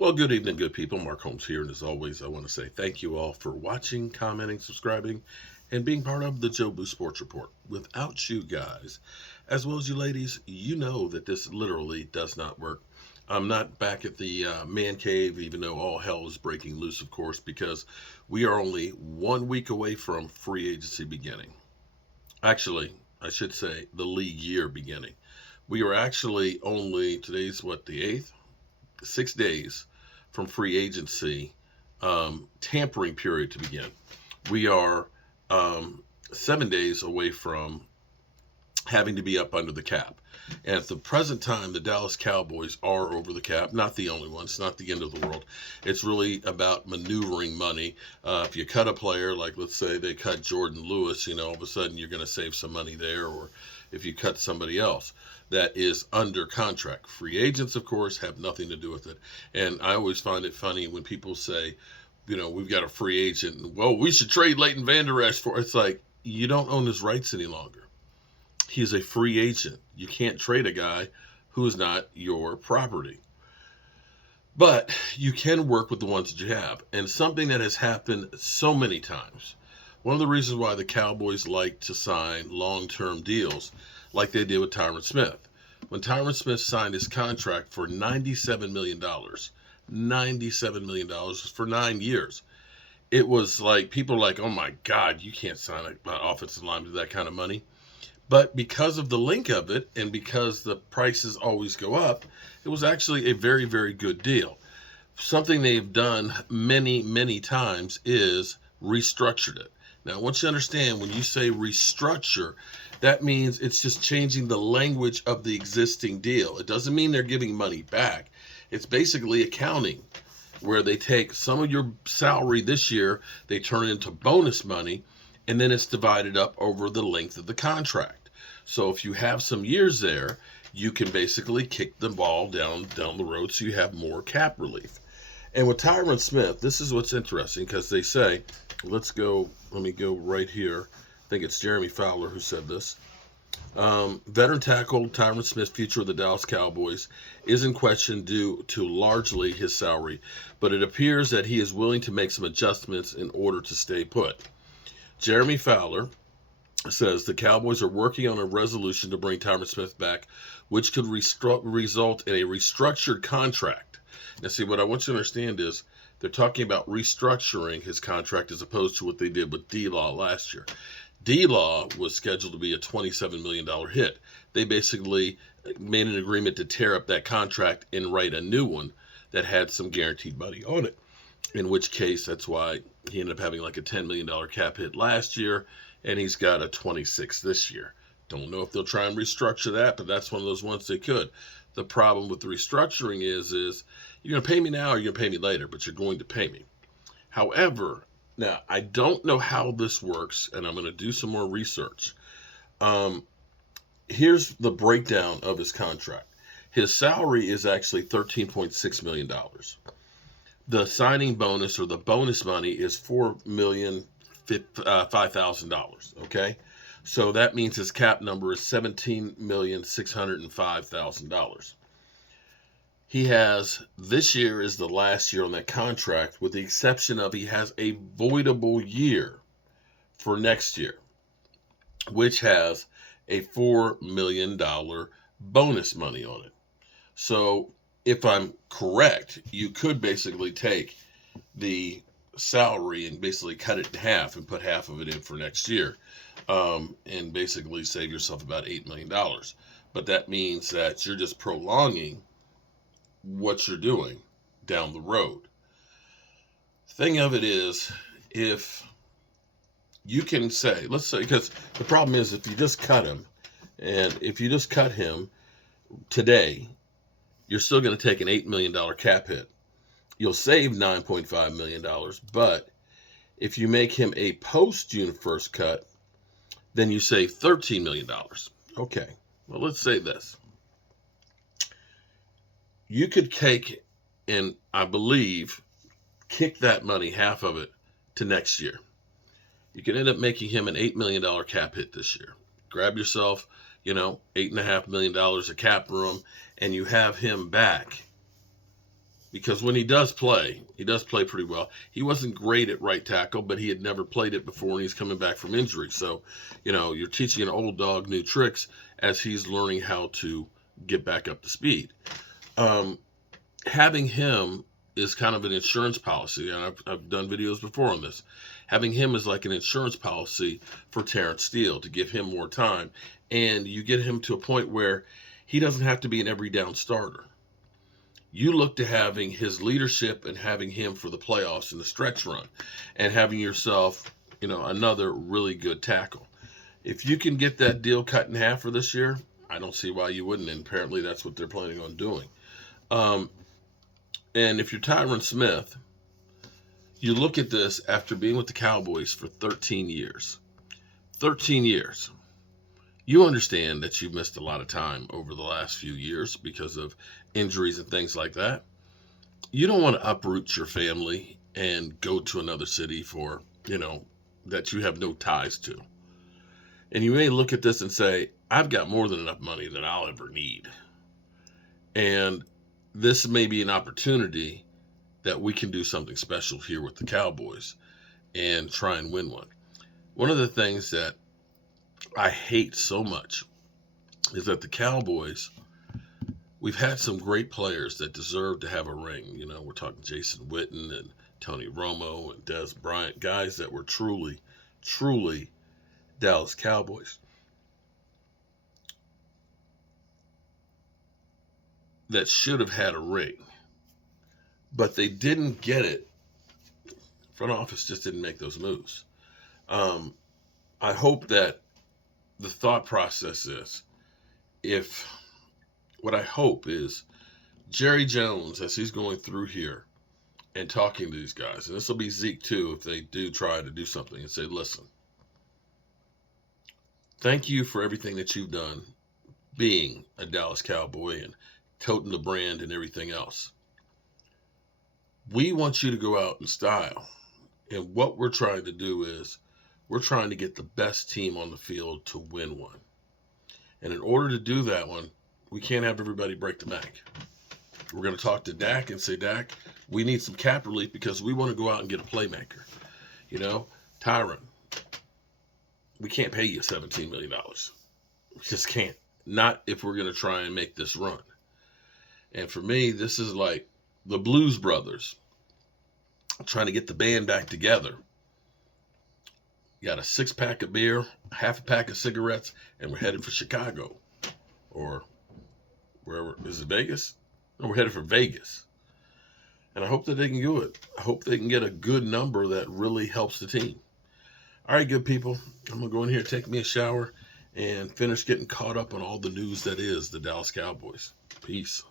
Well, good evening, good people. Mark Holmes here, and as always, I want to say thank you all for watching, commenting, subscribing, and being part of the Joe Boo Sports Report. Without you guys, as well as you ladies, you know that this literally does not work. I'm not back at the man cave, even though all hell is breaking loose, of course, because we are only 1 week away from free agency beginning. Actually, I should say the league year beginning. We are actually only, today's what, the 8th? 6 days from free agency tampering period to begin. We are 7 days away from having to be up under the cap. And at the present time, the Dallas Cowboys are over the cap. Not the only one. It's not the end of the world. It's really about maneuvering money. If you cut a player, like let's say they cut Jordan Lewis, all of a sudden you're going to save some money there. Or if you cut somebody else that is under contract. Free agents, of course, have nothing to do with it. And I always find it funny when people say, we've got a free agent. And, well, we should trade Leighton Vander Esch for. It's like, you don't own his rights any longer. He's a free agent. You can't trade a guy who is not your property. But you can work with the ones that you have. And something that has happened so many times. One of the reasons why the Cowboys like to sign long-term deals like they did with Tyron Smith. When Tyron Smith signed his contract for $97 million, $97 million for 9 years, it was like, people were like, oh my God, you can't sign an offensive lineman to that kind of money. But because of the link of it and because the prices always go up, it was actually a very, very good deal. Something they've done many, many times is restructured it. Now, I want you to understand when you say restructure, that means it's just changing the language of the existing deal. It doesn't mean they're giving money back. It's basically accounting, where they take some of your salary this year, they turn it into bonus money, and then it's divided up over the length of the contract. So if you have some years there, you can basically kick the ball down the road so you have more cap relief. And with Tyron Smith, this is what's interesting because they say, let me go right here. I think it's Jeremy Fowler who said this. Veteran tackle Tyron Smith, future of the Dallas Cowboys, is in question due to largely his salary, but it appears that he is willing to make some adjustments in order to stay put. Jeremy Fowler says the Cowboys are working on a resolution to bring Tyron Smith back, which could result in a restructured contract. Now, see, what I want you to understand is they're talking about restructuring his contract as opposed to what they did with D-Law last year. D-Law was scheduled to be a $27 million hit. They basically made an agreement to tear up that contract and write a new one that had some guaranteed money on it. In which case, that's why he ended up having like a $10 million cap hit last year, and he's got a 26 this year. Don't know if they'll try and restructure that, but that's one of those ones they could. The problem with the restructuring is you're going to pay me now or you're going to pay me later, but you're going to pay me. However, now I don't know how this works, and I'm going to do some more research. Here's the breakdown of his contract. His salary is actually $13.6 million. The signing bonus or the bonus money is $4,005,000. Okay, so that means his cap number is $17,605,000. He has, this year is the last year on that contract, with the exception of he has a voidable year for next year, which has a $4 million bonus money on it. So if I'm correct, you could basically take the salary and basically cut it in half and put half of it in for next year, and basically save yourself about $8 million. But that means that you're just prolonging what you're doing down the road. Thing of it is, if you can say, let's say, because the problem is if you just cut him, and if you just cut him today, you're still going to take an $8 million cap hit. You'll save $9.5 million, but if you make him a post-June 1st cut, then you save $13 million. Okay, well, let's say this. You could take, and I believe, kick that money, half of it, to next year. You could end up making him an $8 million cap hit this year. Grab yourself, $8.5 million of cap room, and you have him back because when he does play pretty well. He wasn't great at right tackle, but he had never played it before, and he's coming back from injury. So, you're teaching an old dog new tricks as he's learning how to get back up to speed. Having him is kind of an insurance policy, and I've done videos before on this. Having him is like an insurance policy for Terrence Steele to give him more time, and you get him to a point where he doesn't have to be an every down starter. You look to having his leadership and having him for the playoffs and the stretch run, and having yourself, another really good tackle. If you can get that deal cut in half for this year, I don't see why you wouldn't, and apparently that's what they're planning on doing. And if you're Tyron Smith, you look at this after being with the Cowboys for 13 years. 13 years. You understand that you've missed a lot of time over the last few years because of injuries and things like that. You don't want to uproot your family and go to another city for, that you have no ties to. And you may look at this and say, I've got more than enough money that I'll ever need. And this may be an opportunity that we can do something special here with the Cowboys and try and win one. One of the things that I hate so much is that the Cowboys, we've had some great players that deserve to have a ring. We're talking Jason Witten and Tony Romo and Des Bryant, guys that were truly, truly Dallas Cowboys that should have had a ring, but they didn't get it. Front office just didn't make those moves. I hope that the thought process is, what I hope is Jerry Jones, as he's going through here and talking to these guys, and this will be Zeke too, if they do try to do something, and say, listen, thank you for everything that you've done being a Dallas Cowboy and toting the brand and everything else. We want you to go out in style. And what we're trying to do is we're trying to get the best team on the field to win one. And in order to do that one, we can't have everybody break the bank. We're going to talk to Dak and say, Dak, we need some cap relief because we want to go out and get a playmaker. Tyron, we can't pay you $17 million. We just can't. Not if we're going to try and make this run. And for me, this is like the Blues Brothers trying to get the band back together. You got a 6-pack of beer, half a pack of cigarettes, and we're headed for Chicago. Or wherever. Is it Vegas? No, we're headed for Vegas. And I hope that they can do it. I hope they can get a good number that really helps the team. All right, good people. I'm going to go in here, take me a shower, and finish getting caught up on all the news that is the Dallas Cowboys. Peace.